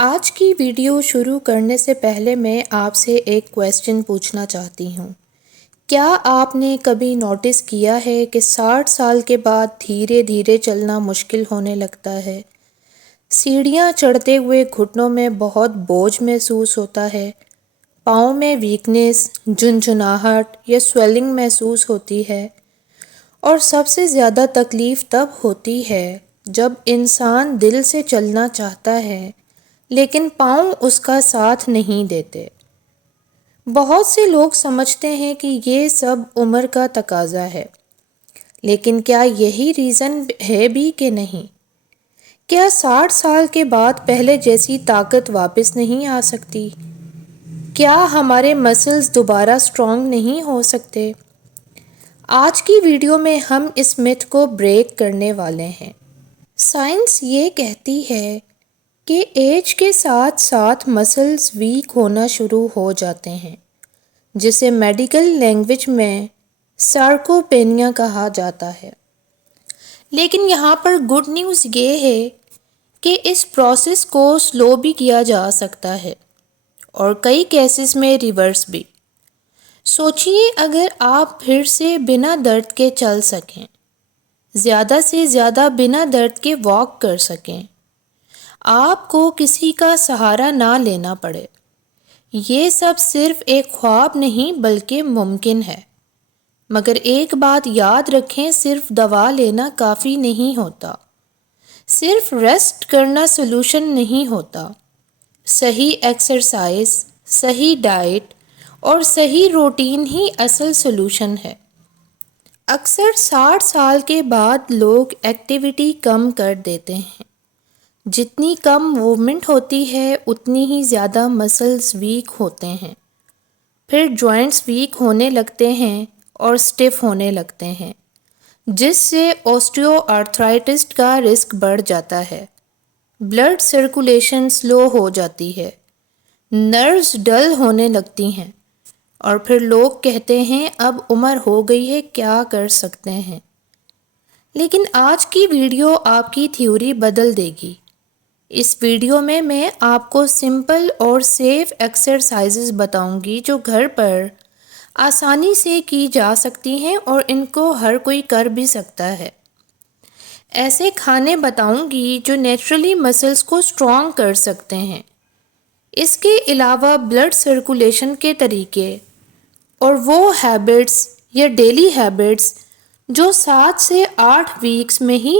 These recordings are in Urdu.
آج کی ویڈیو شروع کرنے سے پہلے میں آپ سے ایک کویسچن پوچھنا چاہتی ہوں۔ کیا آپ نے کبھی نوٹس کیا ہے کہ 60 سال کے بعد دھیرے دھیرے چلنا مشکل ہونے لگتا ہے؟ سیڑھیاں چڑھتے ہوئے گھٹنوں میں بہت بوجھ محسوس ہوتا ہے، پاؤں میں ویکنیس، جھنجھناہٹ یا سویلنگ محسوس ہوتی ہے، اور سب سے زیادہ تکلیف تب ہوتی ہے جب انسان دل سے چلنا چاہتا ہے لیکن پاؤں اس کا ساتھ نہیں دیتے۔ بہت سے لوگ سمجھتے ہیں کہ یہ سب عمر کا تقاضا ہے، لیکن کیا یہی ریزن ہے بھی کہ نہیں؟ کیا 60 سال کے بعد پہلے جیسی طاقت واپس نہیں آ سکتی؟ کیا ہمارے مسلز دوبارہ اسٹرانگ نہیں ہو سکتے؟ آج کی ویڈیو میں ہم اس متھ کو بریک کرنے والے ہیں۔ سائنس یہ کہتی ہے کہ ایج کے ساتھ ساتھ مسلز ویک ہونا شروع ہو جاتے ہیں، جسے میڈیکل لینگویج میں سارکوپینیا کہا جاتا ہے۔ لیکن یہاں پر گڈ نیوز یہ ہے کہ اس پروسیس کو سلو بھی کیا جا سکتا ہے اور کئی کیسز میں ریورس بھی۔ سوچئے اگر آپ پھر سے بنا درد کے چل سکیں، زیادہ سے زیادہ بنا درد کے واک کر سکیں، آپ کو کسی کا سہارا نہ لینا پڑے، یہ سب صرف ایک خواب نہیں بلکہ ممکن ہے۔ مگر ایک بات یاد رکھیں، صرف دوا لینا کافی نہیں ہوتا، صرف ریسٹ کرنا سلوشن نہیں ہوتا۔ صحیح ایکسرسائز، صحیح ڈائٹ اور صحیح روٹین ہی اصل سلوشن ہے۔ اکثر 60 سال کے بعد لوگ ایکٹیویٹی کم کر دیتے ہیں۔ جتنی کم موومنٹ ہوتی ہے اتنی ہی زیادہ مسلز ویک ہوتے ہیں، پھر جوائنٹس ویک ہونے لگتے ہیں اور سٹف ہونے لگتے ہیں، جس سے اوسٹیو آرتھرائٹس کا رسک بڑھ جاتا ہے۔ بلڈ سرکولیشن سلو ہو جاتی ہے، نروز ڈل ہونے لگتی ہیں، اور پھر لوگ کہتے ہیں اب عمر ہو گئی ہے، کیا کر سکتے ہیں؟ لیکن آج کی ویڈیو آپ کی تھیوری بدل دے گی۔ اس ویڈیو میں آپ کو سمپل اور سیف ایکسرسائزز بتاؤں گی جو گھر پر آسانی سے کی جا سکتی ہیں اور ان کو ہر کوئی کر بھی سکتا ہے۔ ایسے کھانے بتاؤں گی جو نیچرلی مسلز کو اسٹرانگ کر سکتے ہیں۔ اس کے علاوہ بلڈ سرکولیشن کے طریقے اور وہ ہیبٹس یا ڈیلی ہیبٹس جو 7 سے 8 ویکس میں ہی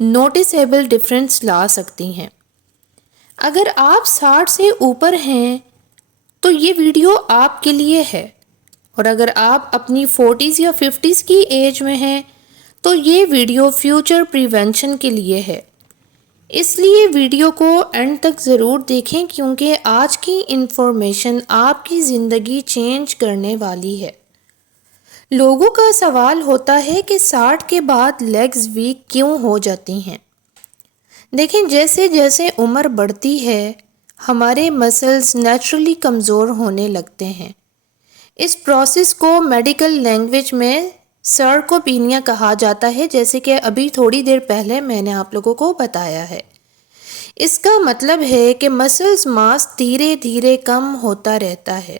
نوٹیسیبل ڈفرینس لا سکتی ہیں۔ اگر آپ 60 سے اوپر ہیں تو یہ ویڈیو آپ کے لیے ہے، اور اگر آپ اپنی 40s یا 50s کی ایج میں ہیں تو یہ ویڈیو فیوچر پریونشن کے لیے ہے۔ اس لیے ویڈیو کو اینڈ تک ضرور دیکھیں کیونکہ آج کی انفارمیشن آپ کی زندگی چینج کرنے والی ہے۔ لوگوں کا سوال ہوتا ہے کہ 60 کے بعد لیگز ویک کیوں ہو جاتی ہیں؟ دیکھیں، جیسے جیسے عمر بڑھتی ہے ہمارے مسلز نیچرلی کمزور ہونے لگتے ہیں۔ اس پروسیس کو میڈیکل لینگویج میں سارکوپینیا کہا جاتا ہے، جیسے کہ ابھی تھوڑی دیر پہلے میں نے آپ لوگوں کو بتایا ہے۔ اس کا مطلب ہے کہ مسلز ماس دھیرے دھیرے کم ہوتا رہتا ہے۔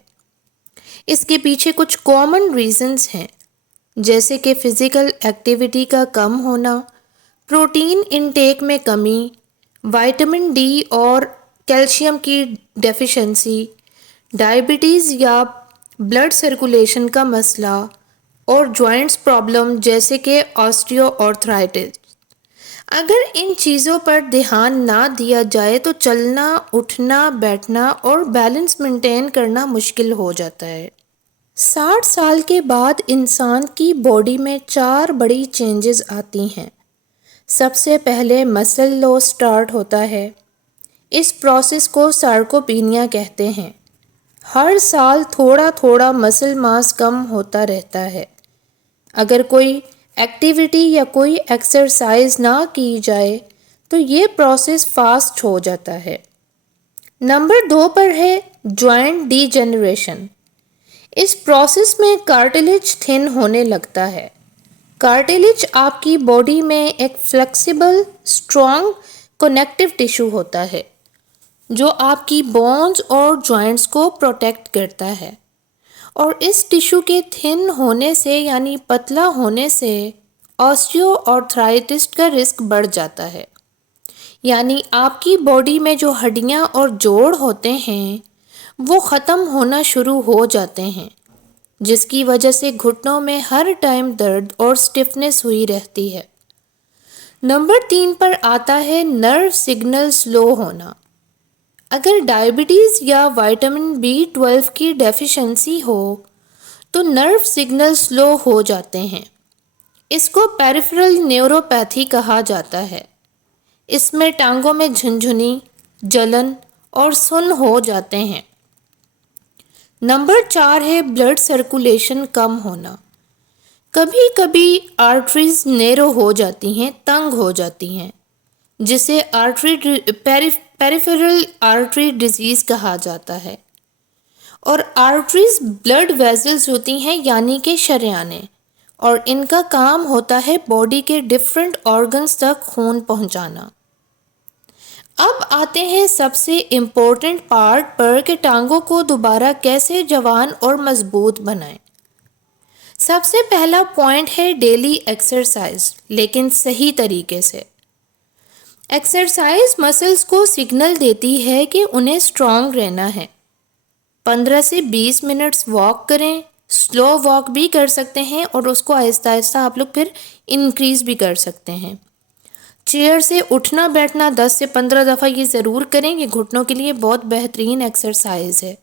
اس کے پیچھے کچھ کامن ریزنز ہیں، جیسے کہ فزیکل ایکٹیویٹی کا کم ہونا، پروٹین انٹیک میں کمی، وائٹامن ڈی اور کیلشیم کی ڈیفیشنسی، ڈائبٹیز یا بلڈ سرکولیشن کا مسئلہ، اور جوائنٹس پرابلم جیسے کہ اوسٹیو آرتھرائٹس۔ اگر ان چیزوں پر دھیان نہ دیا جائے تو چلنا، اٹھنا، بیٹھنا اور بیلنس مینٹین کرنا مشکل ہو جاتا ہے۔ 60 سال کے بعد انسان کی باڈی میں 4 بڑی چینجز آتی ہیں۔ سب سے پہلے مسل لاس سٹارٹ ہوتا ہے۔ اس پروسیس کو سارکوپینیا کہتے ہیں۔ ہر سال تھوڑا تھوڑا مسل ماس کم ہوتا رہتا ہے۔ اگر کوئی ایکٹیویٹی یا کوئی ایکسرسائز نہ کی جائے تو یہ پروسیس فاسٹ ہو جاتا ہے۔ نمبر 2 پر ہے جوائنٹ ڈی جنریشن۔ اس پروسیس میں کارٹلیج تھن ہونے لگتا ہے۔ کارٹلیج آپ کی باڈی میں ایک فلیکسیبل، اسٹرانگ کنیکٹیو ٹیشو ہوتا ہے جو آپ کی بونز اور جوائنٹس کو پروٹیکٹ کرتا ہے، اور اس ٹیشو کے تھن ہونے سے یعنی پتلا ہونے سے آسٹیو آرتھرائٹس کا رسک بڑھ جاتا ہے۔ یعنی آپ کی باڈی میں جو ہڈیاں اور جوڑ ہوتے ہیں وہ ختم ہونا شروع ہو جاتے ہیں، جس کی وجہ سے گھٹنوں میں ہر ٹائم درد اور سٹفنس ہوئی رہتی ہے۔ نمبر 3 پر آتا ہے نرو سگنل سلو ہونا۔ اگر ڈائبٹیز یا وائٹامن B12 کی ڈیفیشنسی ہو تو نرو سگنل سلو ہو جاتے ہیں۔ اس کو پیریفرل نیوروپیتھی کہا جاتا ہے۔ اس میں ٹانگوں میں جھنجھنی، جلن اور سن ہو جاتے ہیں۔ نمبر 4 ہے بلڈ سرکولیشن کم ہونا۔ کبھی کبھی آرٹریز نیرو ہو جاتی ہیں، تنگ ہو جاتی ہیں، جسے پیریفرل آرٹری ڈیزیز کہا جاتا ہے۔ اور آرٹریز بلڈ ویزلز ہوتی ہیں یعنی کہ شریانیں، اور ان کا کام ہوتا ہے باڈی کے ڈفرینٹ آرگنز تک خون پہنچانا۔ اب آتے ہیں سب سے امپورٹنٹ پارٹ پر کہ ٹانگوں کو دوبارہ کیسے جوان اور مضبوط بنائیں۔ سب سے پہلا پوائنٹ ہے ڈیلی ایکسرسائز، لیکن صحیح طریقے سے۔ ایکسرسائز مسلز کو سگنل دیتی ہے کہ انہیں اسٹرانگ رہنا ہے۔ 15 سے 20 منٹس واک کریں، سلو واک بھی کر سکتے ہیں اور اس کو آہستہ آہستہ آپ لوگ پھر انکریز بھی کر سکتے ہیں۔ چیئر سے اٹھنا بیٹھنا 10 سے 15 دفعہ یہ ضرور کریں، یہ گھٹنوں کے لیے بہت بہترین ایکسرسائز ہے۔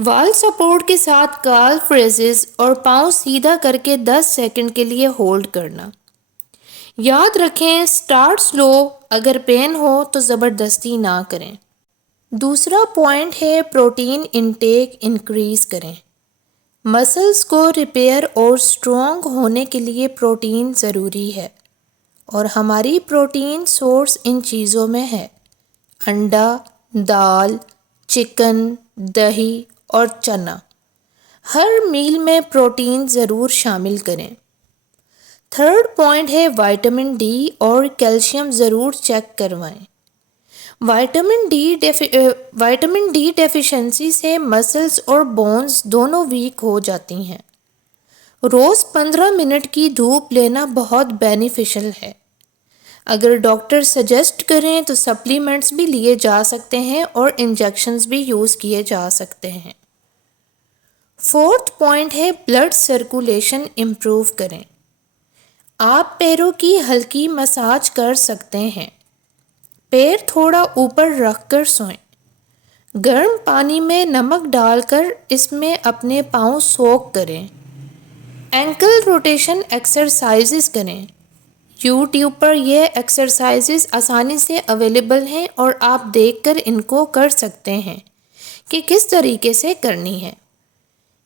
وال سپورٹ کے ساتھ کالف ریزز اور پاؤں سیدھا کر کے 10 سیکنڈ کے لیے ہولڈ کرنا۔ یاد رکھیں سٹارٹ سلو، اگر پین ہو تو زبردستی نہ کریں۔ دوسرا پوائنٹ ہے پروٹین انٹیک انکریز کریں۔ مسلز کو ریپیئر اور اسٹرانگ ہونے کے لیے پروٹین ضروری ہے، اور ہماری پروٹین سورس ان چیزوں میں ہے: انڈا، دال، چکن، دہی اور چنا۔ ہر میل میں پروٹین ضرور شامل کریں۔ تھرڈ پوائنٹ ہے وائٹامن ڈی اور کیلشیم ضرور چیک کروائیں۔ وائٹامن ڈی ڈیفیشنسی سے مسلز اور بونز دونوں ویک ہو جاتی ہیں۔ روز 15 منٹ کی دھوپ لینا بہت بینیفیشل ہے۔ اگر ڈاکٹر سجیسٹ کریں تو سپلیمنٹس بھی لیے جا سکتے ہیں اور انجیکشنز بھی یوز کیے جا سکتے ہیں۔ فورتھ پوائنٹ ہے بلڈ سرکولیشن امپروو کریں۔ آپ پیروں کی ہلکی مساج کر سکتے ہیں۔ پیر تھوڑا اوپر رکھ کر سوئیں۔ گرم پانی میں نمک ڈال کر اس میں اپنے پاؤں سوک کریں۔ اینکل روٹیشن ایکسرسائزز کریں۔ یوٹیوب پر یہ ایکسرسائزز آسانی سے اویلیبل ہیں اور آپ دیکھ کر ان کو کر سکتے ہیں کہ کس طریقے سے کرنی ہے۔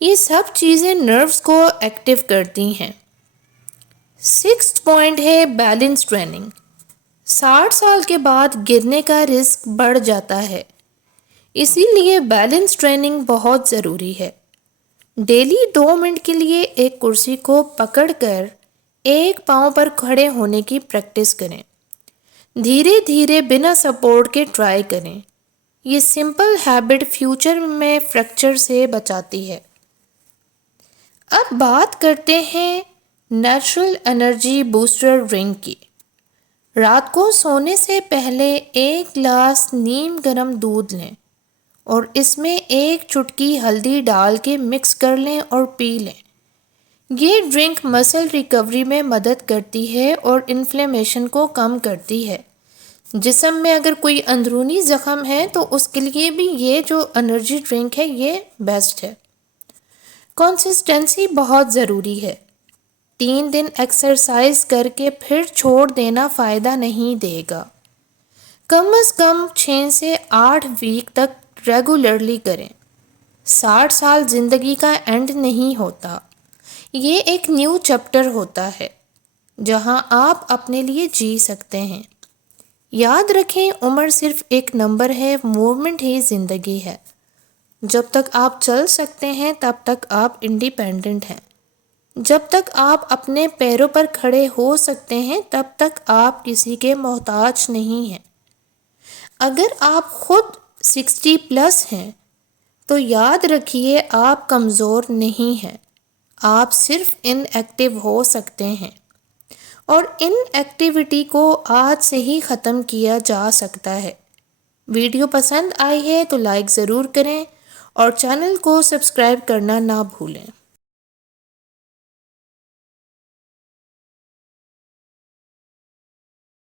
یہ سب چیزیں نروز کو ایکٹیو کرتی ہیں۔ 6 پوائنٹ ہے بیلنس ٹریننگ۔ 60 سال کے بعد گرنے کا رسک بڑھ جاتا ہے، اسی لیے بیلنس ٹریننگ بہت ضروری ہے۔ ڈیلی 2 منٹ کے لیے ایک کرسی کو پکڑ کر ایک پاؤں پر کھڑے ہونے کی پریکٹس کریں۔ دھیرے دھیرے بنا سپورٹ کے ٹرائی کریں۔ یہ سمپل ہیبٹ فیوچر میں فریکچر سے بچاتی ہے۔ اب بات کرتے ہیں نیچرل انرجی بوسٹر ڈرنک کی۔ رات کو سونے سے پہلے 1 گلاس نیم گرم دودھ لیں اور اس میں 1 چٹکی ہلدی ڈال کے مکس کر لیں اور پی لیں۔ یہ ڈرنک مسل ریکوری میں مدد کرتی ہے اور انفلیمیشن کو کم کرتی ہے۔ جسم میں اگر کوئی اندرونی زخم ہے تو اس کے لیے بھی یہ جو انرجی ڈرنک ہے یہ بیسٹ ہے۔ کنسسٹنسی بہت ضروری ہے۔ 3 دن ایکسرسائز کر کے پھر چھوڑ دینا فائدہ نہیں دے گا۔ کم از کم 6 سے 8 ویک تک ریگولرلی کریں۔ 60 سال زندگی کا اینڈ نہیں ہوتا، یہ ایک نیو چیپٹر ہوتا ہے جہاں آپ اپنے لیے جی سکتے ہیں۔ یاد رکھیں عمر صرف ایک نمبر ہے، موومنٹ ہی زندگی ہے۔ جب تک آپ چل سکتے ہیں تب تک آپ انڈیپینڈنٹ ہیں۔ جب تک آپ اپنے پیروں پر کھڑے ہو سکتے ہیں تب تک آپ کسی کے محتاج نہیں ہیں۔ اگر آپ خود 60 پلس ہیں تو یاد رکھیے آپ کمزور نہیں ہیں، آپ صرف ان ایکٹیو ہو سکتے ہیں، اور ان ایکٹیویٹی کو آج سے ہی ختم کیا جا سکتا ہے۔ ویڈیو پسند آئی ہے تو لائک ضرور کریں اور چینل کو سبسکرائب کرنا نہ بھولیں۔